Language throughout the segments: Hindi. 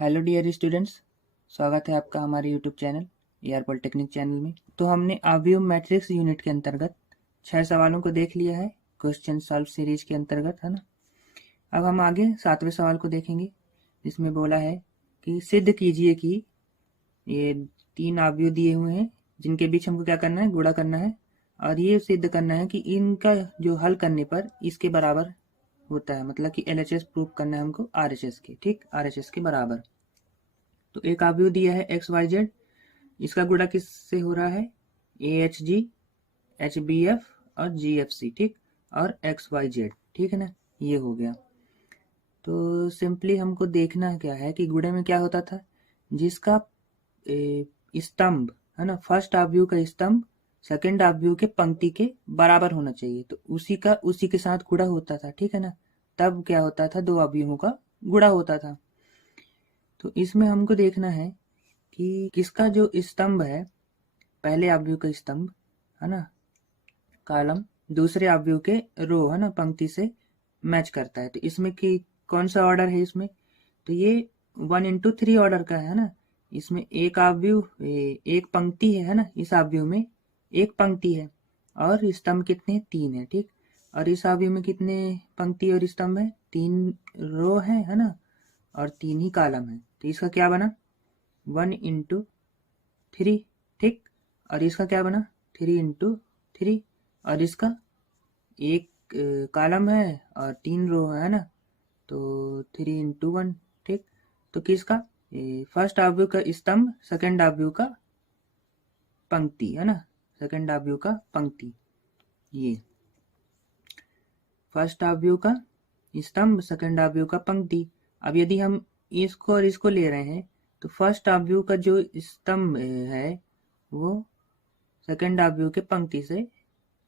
हेलो डियर स्टूडेंट्स, स्वागत है आपका हमारे YouTube channel AR polytechnic channel में। तो हमने अवयव मैट्रिक्स यूनिट के अंतर्गत 6 सवालों को देख लिया है, क्वेश्चन सॉल्व सीरीज के अंतर्गत, है ना। अब हम आगे 7वें सवाल को देखेंगे, जिसमें बोला है कि सिद्ध कीजिए कि ये 3 अवयव दिए हुए हैं जिनके बीच हमको क्या करना है, गुणा करना है, और ये सिद्ध करना है कि इनका जो हल करने पर इसके बराबर होता है, मतलब कि LHS प्रूफ करना है हमको RHS के, ठीक, RHS के बराबर। तो एक अवयव दिया है XYZ, इसका गुणा किससे हो रहा है, AHG, HBF और GFC, ठीक, और XYZ, ठीक है ना, ये हो गया। तो सिंपली हमको देखना क्या है कि गुणे में क्या होता था, जिसका स्तंभ है ना, फर्स्ट अवयव का स्तंभ सेकंड अवयव के पंक्ति के बराबर होना चाहिए, तो उसी के साथ गुणा होता था, ठीक है ना। तब क्या होता था, दो अवयवों का गुणा होता था। तो इसमें हमको देखना है कि किसका जो स्तंभ है, पहले अवयव का स्तंभ है ना, कॉलम, दूसरे अवयव के रो है ना, पंक्ति से मैच करता है। तो इसमें कि कौन सा ऑर्डर है इसमें, तो ये 1:3 ऑर्डर का है ना। इसमें एक अवयव, एक पंक्ति है ना, इस अवयव में एक पंक्ति है और स्तंभ कितने, 3 है, ठीक। और इस अवयव में कितने पंक्ति और स्तंभ है, 3 रो है ना, और 3 ही कॉलम है। तो इसका क्या बना, 1:3, ठीक। और इसका क्या बना, 3:3, और इसका एक कॉलम है और 3 रो है ना, तो 3:1, ठीक। तो किसका, फर्स्ट अवयव का स्तंभ सेकंड अवयव का पंक्ति है ना, सेकंड अवयव का पंक्ति, ये फर्स्ट अवयव का स्तंभ सेकंड अवयव का पंक्ति। अब यदि हम इसको और इसको ले रहे हैं, तो फर्स्ट अवयव का जो स्तंभ है वो सेकंड अवयव के पंक्ति से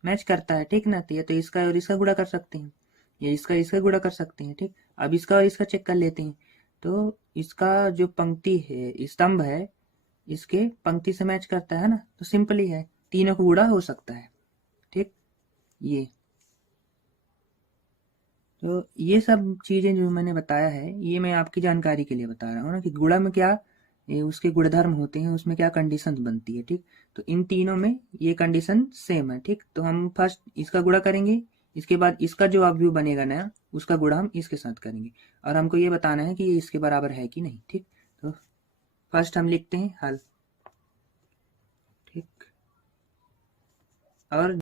मैच करता है, ठीक ना। तो ये तो इसका और इसका गुणा कर सकते हैं, ये इसका गुणा कर सकते हैं, ठीक। अब इसका और इसका चेक कर लेते हैं। तो इसका जो पंक्ति है, स्तंभ है, इसके पंक्ति से मैच करता है ना, तो सिंपल ही है, तीनों को गुणा हो सकता है, ठीक। ये सब चीजें जो मैंने बताया है, ये मैं आपकी जानकारी के लिए बता रहा हूँ ना, कि गुणा में क्या उसके गुणधर्म होते हैं, उसमें क्या कंडीशन बनती है, ठीक। तो इन तीनों में ये कंडीशन सेम है, ठीक। तो हम फर्स्ट इसका गुणा करेंगे, इसके बाद इसका जो अवयव बनेगा नया, उसका गुणा हम इसके साथ करेंगे, और हमको ये बताना है कि ये इसके बराबर है कि नहीं, ठीक। तो फर्स्ट हम लिखते हैं हल, ठीक। और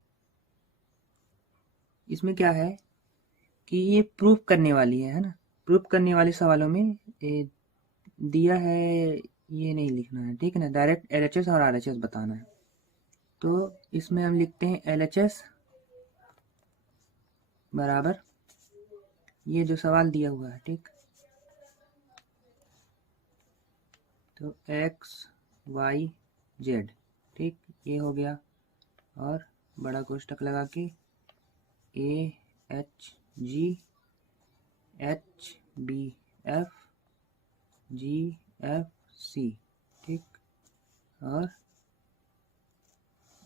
इसमें क्या है कि ये प्रूफ करने वाली है ना, प्रूफ करने वाले सवालों में दिया है, ये नहीं लिखना है, ठीक है ना, डायरेक्ट LHS और RHS बताना है। तो इसमें हम लिखते हैं LHS बराबर ये जो सवाल दिया हुआ है, ठीक। तो XYZ, ठीक, ये हो गया, और बड़ा कोष्टक लगा के AHG HBF GFC, ठीक, और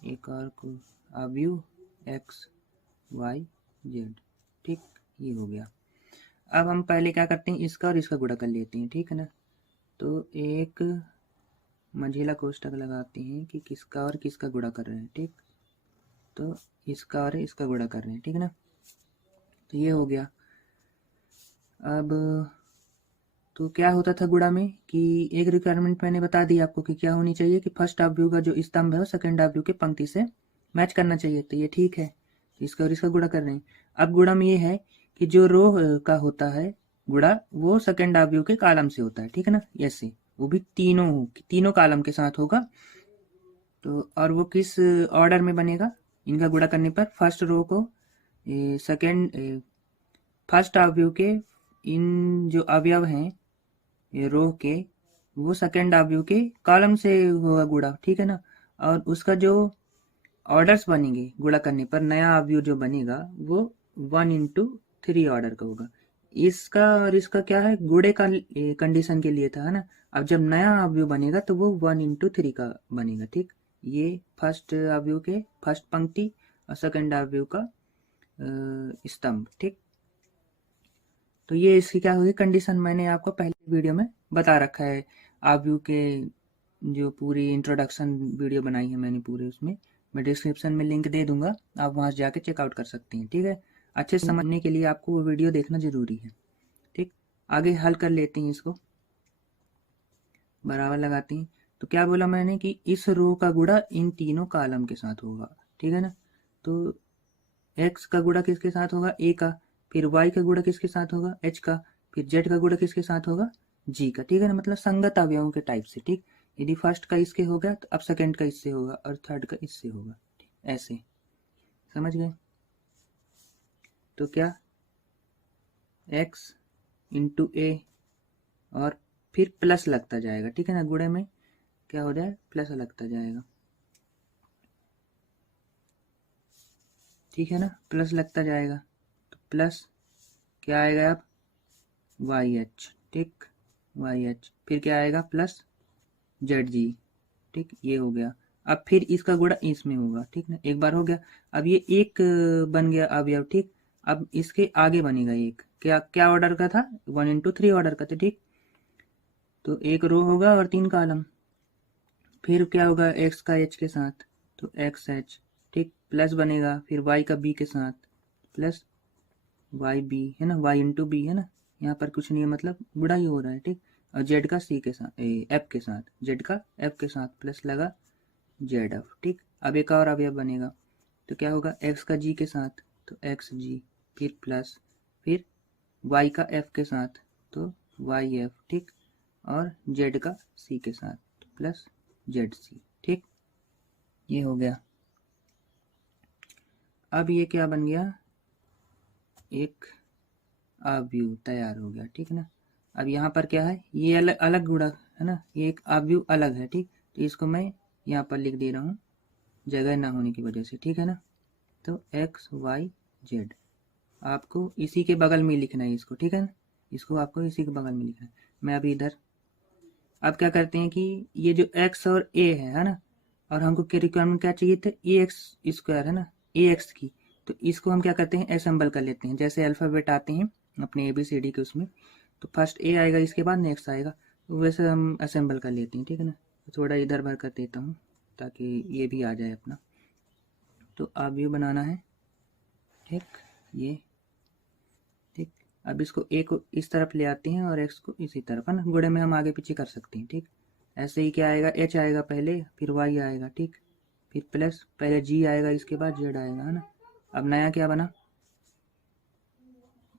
एक और को अवयव XYZ, ठीक, ये हो गया। अब हम पहले क्या करते हैं, इसका और इसका गुणा कर लेते हैं, ठीक है ना। तो एक मंझिला कोष्टक लगाते हैं कि किसका और किसका गुणा कर रहे हैं, ठीक। तो इसका और इसका गुणा कर रहे हैं, ठीक है ना। तो ये हो गया। अब तो क्या होता था गुणा में कि एक रिक्वायरमेंट मैंने बता दी आपको कि क्या होनी चाहिए, कि फर्स्ट अवयव का जो स्तंभ है वो सेकंड अवयव के पंक्ति से मैच करना चाहिए। तो ये ठीक है, इसका और इसका गुणा कर रहे हैं। अब गुणा में ये है कि जो रो का होता है गुणा, वो सेकंड अवयव के कॉलम से होता है, ठीक है ना, ऐसे, वो भी तीनों कॉलम के साथ होगा। तो और वो किस ऑर्डर में बनेगा, इनका गुणा करने पर फर्स्ट रो को सेकंड फर्स्ट अवयव के, इन जो अवयव हैं ये रो के, वो सेकंड अवयव के कॉलम से होगा गुणा, ठीक है ना। और उसका जो ऑर्डर्स बनेंगे गुणा करने पर, नया अवयव जो बनेगा वो 1:3 ऑर्डर का होगा। इसका और इसका क्या है, गुणे का कंडीशन के लिए था, है ना। अब जब नया अवयव बनेगा तो वो 1:3 का बनेगा, ठीक। ये फर्स्ट अवयव के फर्स्ट पंक्ति और सेकंड अवयव का स्तंभ, ठीक। तो ये इसकी क्या होगी कंडीशन, मैंने आपको पहले वीडियो में बता रखा है। आव्यू के जो पूरी इंट्रोडक्शन वीडियो बनाई है मैंने पूरे, उसमें मैं डिस्क्रिप्शन में लिंक दे दूंगा, आप वहां से जाके चेकआउट कर सकते हैं। ठीक है, अच्छे से समझने के लिए आपको वो वीडियो देखना जरूरी है। ठीक, आगे हल कर लेते हैं इसको, बराबर लगाते हैं। तो क्या बोला मैंने कि इस रो का गुणा इन तीनों कॉलम के साथ होगा। ठीक है ना, तो एक्स का गुणा किसके साथ होगा, ए का, फिर वाई का गुणा किसके साथ होगा, एच का, फिर जेड का गुणा किसके साथ होगा, जी का। ठीक है ना, मतलब संगत अवयवों के टाइप से। ठीक, यदि फर्स्ट का इसके हो गया तो अब सेकंड का इससे होगा और थर्ड का इससे होगा। ऐसे समझ गए। तो क्या एक्स इंटू ए और फिर प्लस लगता जाएगा। ठीक है ना, गुणे में क्या हो जाए, प्लस लगता जाएगा। ठीक है ना, प्लस लगता जाएगा। तो प्लस क्या आएगा अब, वाई एच। ठीक, वाई एच, फिर क्या आएगा प्लस जेड जी। ठीक, ये हो गया। अब फिर इसका गुणा इसमें होगा। ठीक ना, एक बार हो गया। अब ये एक बन गया अवयव। ठीक, अब इसके आगे बनेगा एक, क्या क्या ऑर्डर का था, 1 into 3 ऑर्डर का था। ठीक, तो एक रो होगा और 3 कॉलम। फिर क्या होगा एक्स का एच के साथ, तो एक्स एच। ठीक, प्लस बनेगा फिर वाई का बी के साथ, प्लस वाई बी, है ना, वाई इंटू बी, है ना, यहाँ पर कुछ नहीं है, मतलब गुणा ही हो रहा है। ठीक, और जेड का सी के साथ, एफ के साथ, जेड का एफ के साथ प्लस लगा जेड एफ। ठीक, अब एक और अवयव बनेगा, तो क्या होगा एक्स का जी के साथ, तो एक्स जी, फिर प्लस, फिर वाई का एफ के साथ, तो वाई एफ। ठीक, और जेड का सी के साथ, तो प्लस जेड सी। ठीक, ये हो गया। अब ये क्या बन गया, एक अवयव तैयार हो गया। ठीक है ना, अब यहाँ पर क्या है, ये अलग अलग गुणा है ना, ये एक अवयव अलग है। ठीक, तो इसको मैं यहाँ पर लिख दे रहा हूँ जगह ना होने की वजह से। ठीक है ना, तो एक्स वाई जेड आपको इसी के बगल में लिखना है इसको। ठीक है ना, इसको आपको इसी के बगल में लिखना है। मैं अभी इधर, अब क्या करते हैं कि ये जो एक्स और ए है ना, और हमको क्या रिक्वायरमेंट क्या चाहिए थे, ए एक्स स्क्वायर, है ना, ए एक्स की। तो इसको हम क्या करते हैं, असेंबल कर लेते हैं, जैसे अल्फ़ाबेट आते हैं अपने ABCD के उसमें, तो फर्स्ट ए आएगा, इसके बाद नेक्स्ट आएगा, तो वैसे हम असेंबल कर लेते हैं। ठीक है ना, थोड़ा इधर भर कर देता हूँ ताकि ये भी आ जाए अपना। तो अब ये बनाना है। ठीक, ये ठीक, अब इसको ए को इस तरफ ले आते हैं और एक्स को इसी तरफ, है ना, गुणे में हम आगे पीछे कर सकते हैं। ठीक, ऐसे ही क्या आएगा, एच आएगा पहले, फिर वाई आएगा। ठीक, फिर प्लस, पहले जी आएगा, इसके बाद जेड आएगा, है ना। अब नया क्या बना,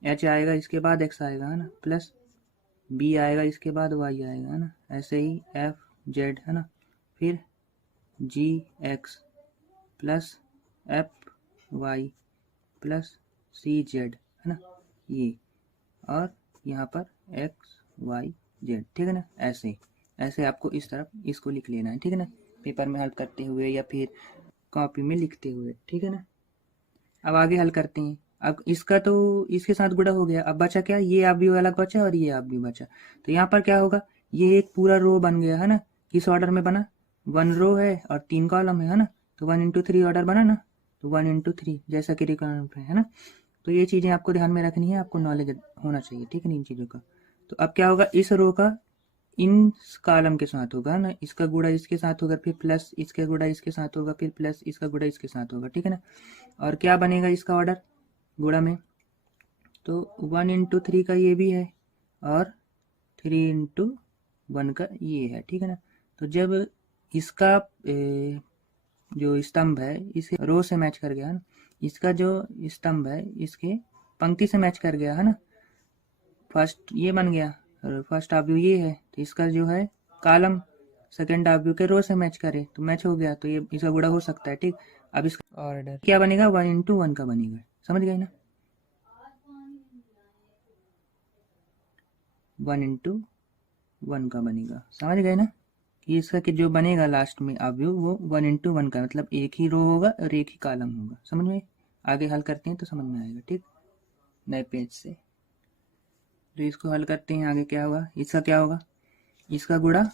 एच आएगा, इसके बाद एक्स आएगा, है ना, प्लस बी आएगा, इसके बाद वाई आएगा, है ना। ऐसे ही एफ जेड, है ना, फिर G X plus F Y plus C Z, है ना, ये, और यहाँ पर एक्स वाई जेड। ठीक है ना, ऐसे ऐसे आपको इस तरफ इसको लिख लेना है। ठीक है ना, पेपर में हल करते हुए या फिर कॉपी में लिखते हुए। ठीक है ना, अब आगे हल करते हैं। अब इसका तो इसके साथ गुणा हो गया, अब बचा क्या, ये आप भी अलग बचा और ये आप भी बचा। तो यहाँ पर क्या होगा, ये एक पूरा रो बन गया, है ना। किस ऑर्डर में बना, 1 रो है और 3 कॉलम है ना, तो 1 into 3 ऑर्डर बना ना, तो 1 into 3 जैसा कि रिक्वायरमेंट है ना। तो ये चीज़ें आपको ध्यान में रखनी है, आपको नॉलेज होना चाहिए। ठीक है ना, इन चीज़ों का। तो अब क्या होगा, इस रो का इन कॉलम के साथ होगा ना, इसका गुणा इसके साथ होगा, फिर प्लस इसका गुणा इसके साथ होगा, फिर प्लस इसका गुणा इसके साथ होगा। ठीक है ना, और क्या बनेगा इसका ऑर्डर गुणा में, तो 1 into 3 का ये भी है और 3 into 1 का ये है। ठीक है ना, तो जब इसका जो स्तंभ है इसके रो से मैच कर गया ना, इसका जो स्तंभ है इसके पंक्ति से मैच कर गया, है ना, फर्स्ट ये बन गया, फर्स्ट आव्यू ये है, तो इसका जो है कॉलम सेकंड आव्यू के रो से मैच करे तो मैच हो गया, तो ये इसका गुणा हो सकता है। ठीक, अब इसका ऑर्डर क्या बनेगा, 1 into 1 का बनेगा। समझ गए ना, 1 into 1 का बनेगा। समझ गए ना, कि इसका कि जो बनेगा लास्ट में अवयव वो 1 into 1 का, मतलब एक ही रो होगा और एक ही कॉलम होगा। समझ में, आगे हल करते हैं तो समझ में आएगा। ठीक, नए पेज से तो इसको हल करते हैं, आगे क्या होगा, इसका क्या होगा, इसका गुणा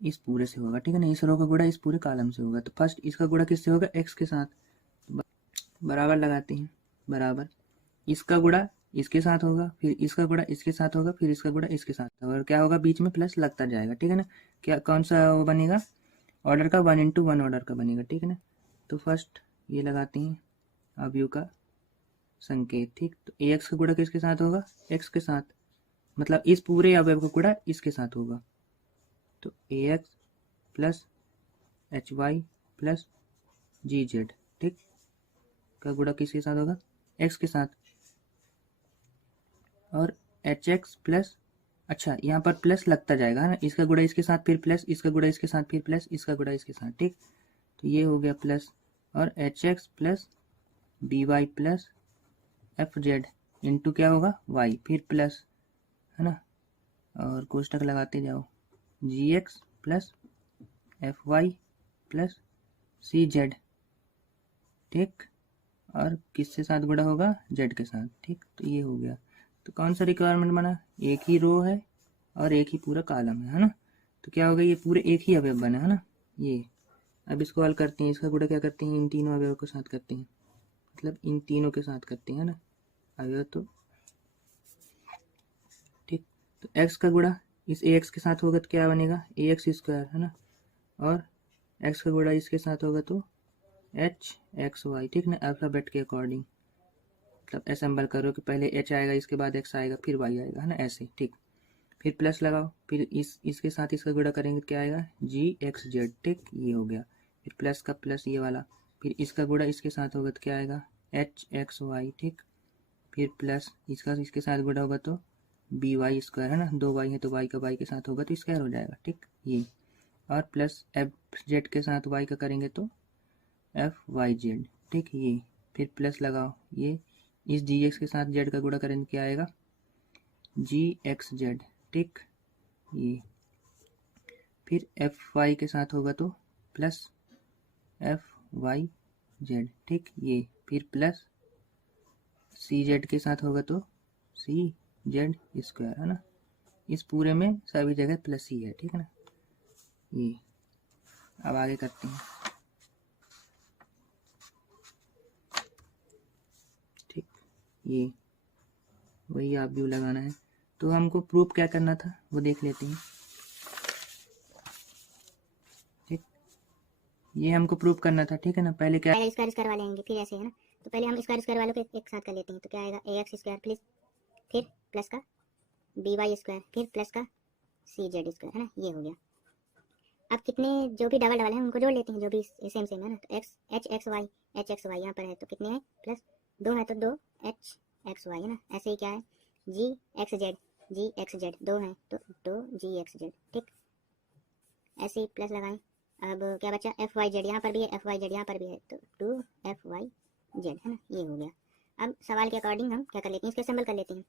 इस पूरे से होगा। ठीक है ना, इस रो का गुणा इस पूरे कॉलम से होगा। तो फर्स्ट इसका गुणा किससे होगा, एक्स के साथ, बराबर लगाते हैं, बराबर इसका गुणा इसके साथ होगा, फिर इसका गुणा इसके साथ होगा, फिर इसका गुणा इसके साथ होगा, और क्या होगा बीच में प्लस लगता जाएगा, ठीक है ना। क्या कौन सा वो बनेगा, ऑर्डर का 1 × 1 ऑर्डर का बनेगा, ठीक है ना। तो फर्स्ट ये लगाते हैं अवयव का संकेत, ठीक। तो ax का गुणा किसके साथ होगा, x के साथ, मतलब इस पूरे अवयव का गुणा इसके साथ होगा। तो ax plus hy plus gz, ठीक, का गुणा किसके साथ होगा, x के साथ। और hx प्लस, अच्छा यहाँ पर प्लस लगता जाएगा ना, इसका गुणा इसके साथ, फिर प्लस, इसका गुणा इसके साथ, फिर प्लस, इसका गुणा इसके साथ, ठीक। तो ये हो गया प्लस, और hx plus by plus fz into क्या होगा y, फिर प्लस, है ना, और कोष्टक लगाते जाओ, gx plus fy plus cz, ठीक, और किसके साथ गुणा होगा, z के साथ, ठीक। तो ये हो गया। तो कौन सा रिक्वायरमेंट बना, एक ही रो है और एक ही पूरा कॉलम है ना। तो क्या होगा, ये पूरे एक ही अवयव बना है ना ये। अब इसको हल करते हैं, इसका गुणा क्या करते हैं, इन तीनों अवयव के साथ करते हैं, मतलब इन तीनों के साथ करते हैं ना अवयव, तो ठीक। तो x का गुणा इस ax के साथ होगा तो क्या बनेगा, ax स्क्वायर, है ना, और x का गुणा इसके साथ होगा तो hxy, ठीक ना, अल्फाबेट के अकॉर्डिंग, मतलब असेंबल करो कि पहले h आएगा, इसके बाद x आएगा, फिर y आएगा, है ना, ऐसे, ठीक। फिर प्लस लगाओ, फिर इसके साथ इसका गुणा करेंगे तो क्या आएगा, gxz, ठीक, ये हो गया। फिर प्लस का प्लस ये वाला, फिर इसका गुणा इसके साथ होगा तो क्या आएगा, hxy, ठीक। फिर प्लस इसका इसके साथ गुणा होगा तो by स्क्वायर, है ना, 2y है तो y का y के साथ होगा तो स्क्वायर हो जाएगा, ठीक, ये। और प्लस fz के साथ y का करेंगे तो fyz, ठीक, ये। फिर प्लस लगाओ, ये इस gx के साथ z का गुणा करेंगे क्या आएगा, gxz, ठीक, ये। फिर fy के साथ होगा तो प्लस fyz, ठीक, ये। फिर प्लस cz के साथ होगा तो cz स्क्वायर, है ना, इस पूरे में सभी जगह प्लस ही है, ठीक है ना, ये। अब आगे करते हैं, ठीक, ये वही आप व्यू लगाना है। तो हमको प्रूफ क्या करना था वो देख लेते हैं, ठीक, ये हमको प्रूफ करना था, ठीक है ना। पहले क्या, पहले स्क्वायर वाले आएंगे, फिर ऐसे, है ना। तो पहले हम स्क्वायर वालों को एक साथ कर लेते हैं। तो क्या आएगा, ax स्क्वायर प्लस, फिर प्लस का by स्क्वायर, फिर प्लस का cz स्क्वायर, है ना, ये हो गया। अब कितने जो भी डबल डबल हैं उनको जोड़ लेते हैं, जो भी सेम सेम है ना। तो h x y यहाँ पर है तो कितने हैं, प्लस 2 है तो 2 h x y, है ना। ऐसे ही क्या है, g x z 2 है तो 2 g x z, ठीक। ऐसे ही प्लस लगाएं। अब क्या बचा, एफ वाई जेड, यहाँ पर भी है, एफ वाई जेड यहाँ पर भी है, तो 2 एफ वाई जेड, है ना, ये हो गया। अब सवाल के अकॉर्डिंग हम क्या कर लेते हैं, इसके सिंबल कर लेते हैं।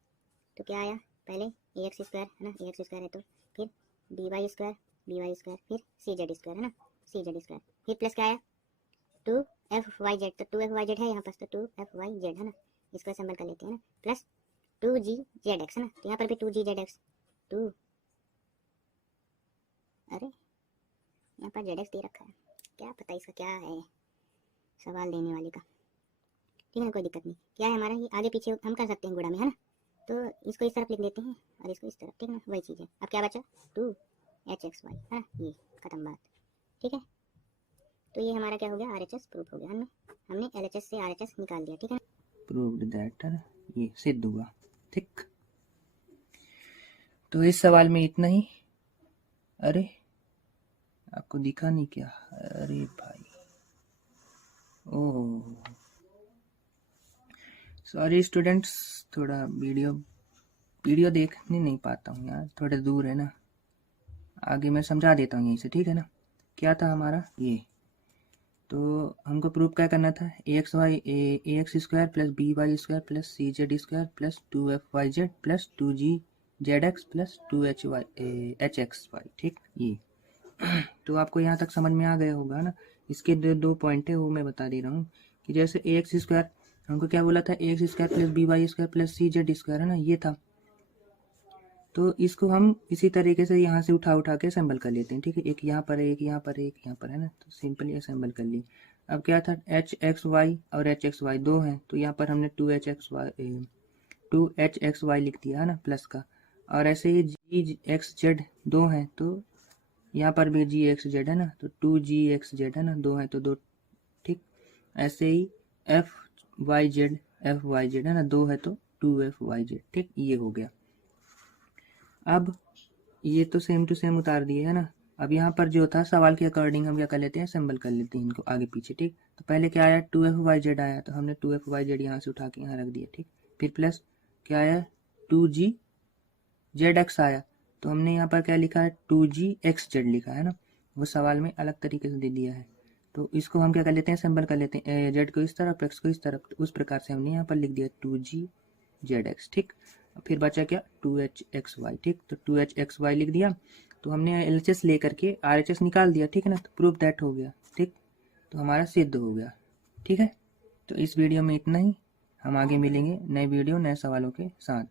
तो क्या आया, पहले ए एक्स स्क्वायर, है ना, ए एक्स स्क्वायर है तो फिर बी वाई स्क्वायर, फिर सी जेड स्क्वायर, है ना, सी जेड स्क्वायर, फिर प्लस क्या आया, 2 एफ वाई जेड, तो 2 एफ वाई जेड है यहाँ पर, तो 2 एफ वाई जेड, है ना, इसको सिंबल कर लेते हैं ना, प्लस 2 जी जेड एक्स, है ना, तो यहाँ पर भी 2 जी जेड एक्स, 2, अरे यहाँ पर जेड एक्स दे रखा है, क्या पता इसका क्या है सवाल देने वाले का, ठीक है ना, कोई दिक्कत नहीं। क्या है हमारा, ये आगे पीछे हम कर सकते हैं गुणा में, है ना। तो इसको इस तरफ लिख देते हैं और इसको इस तरफ, ठीक है ना, वही चीज़ है। अब क्या बचा, 2 एच एक्स वाई, है ना, ये खत्म बात, ठीक है। तो ये हमारा क्या हो गया, RHS प्रूफ हो गया, हमने LHS से RHS निकाल दिया, ठीक है ना, प्रूव्ड दैट, ये सिद्ध हुआ, ठीक। तो इस सवाल में इतना ही। अरे आपको दिखा नहीं क्या, अरे भाई, ओह सॉरी स्टूडेंट्स, थोड़ा वीडियो देखने नहीं पाता हूँ यार, थोड़ा दूर है ना, आगे मैं समझा देता हूँ यहीं से, ठीक है ना। क्या था हमारा ये, तो हमको प्रूफ क्या करना था, A X square plus B Y square plus C Z square plus 2 FYZ plus 2 GZX plus 2 HXY, ठीक, ये। तो आपको यहाँ तक समझ में आ गया होगा ना। इसके दो पॉइंट है वो मैं बता दे रहा हूँ कि जैसे ए एक्स स्क्वायर हमको क्या बोला था, A X square plus B Y square plus C Z square, है ना, ये था। तो इसको हम इसी तरीके से यहाँ से उठा के असेंबल कर लेते हैं, ठीक है, एक यहाँ पर है, एक यहाँ पर है, एक यहाँ पर है ना, तो सिंपली असेंबल कर लिए। अब क्या था, HXY और HXY दो हैं, तो यहाँ पर हमने 2 2HXY लिख दिया है ना प्लस का। और ऐसे ही GXZ 2 हैं तो यहाँ पर भी GXZ है ना, तो 2GXZ है ना, 2 है तो 2, ठीक। ऐसे ही FYZ है ना, 2 है तो 2FYZ, ठीक। ये हो गया। अब ये तो सेम टू सेम उतार दिए है ना। अब यहाँ पर जो था सवाल के अकॉर्डिंग हम क्या कर लेते हैं, सिंबल कर लेते हैं इनको आगे पीछे, ठीक। तो पहले क्या आया 2FYZ आया, तो हमने 2FYZ यहाँ से उठा के यहाँ रख दिया, ठीक। फिर प्लस क्या आया 2GZX आया, तो हमने यहाँ पर क्या लिखा है 2GXZ लिखा है ना, वो सवाल में अलग तरीके से दे दिया है। तो इसको हम क्या कर लेते हैं, सिंबल कर लेते हैं, जेड को इस तरफ एक्स को इस तरफ, तो उस प्रकार से हमने यहाँ पर लिख दिया 2GZX, ठीक। फिर बचा क्या 2HXY, ठीक। तो 2HXY लिख दिया, तो हमने LHS लेकर के RHS निकाल दिया, ठीक है ना, तो प्रूफ दैट हो गया, ठीक। तो हमारा सिद्ध हो गया, ठीक है। तो इस वीडियो में इतना ही, हम आगे मिलेंगे नए वीडियो नए सवालों के साथ।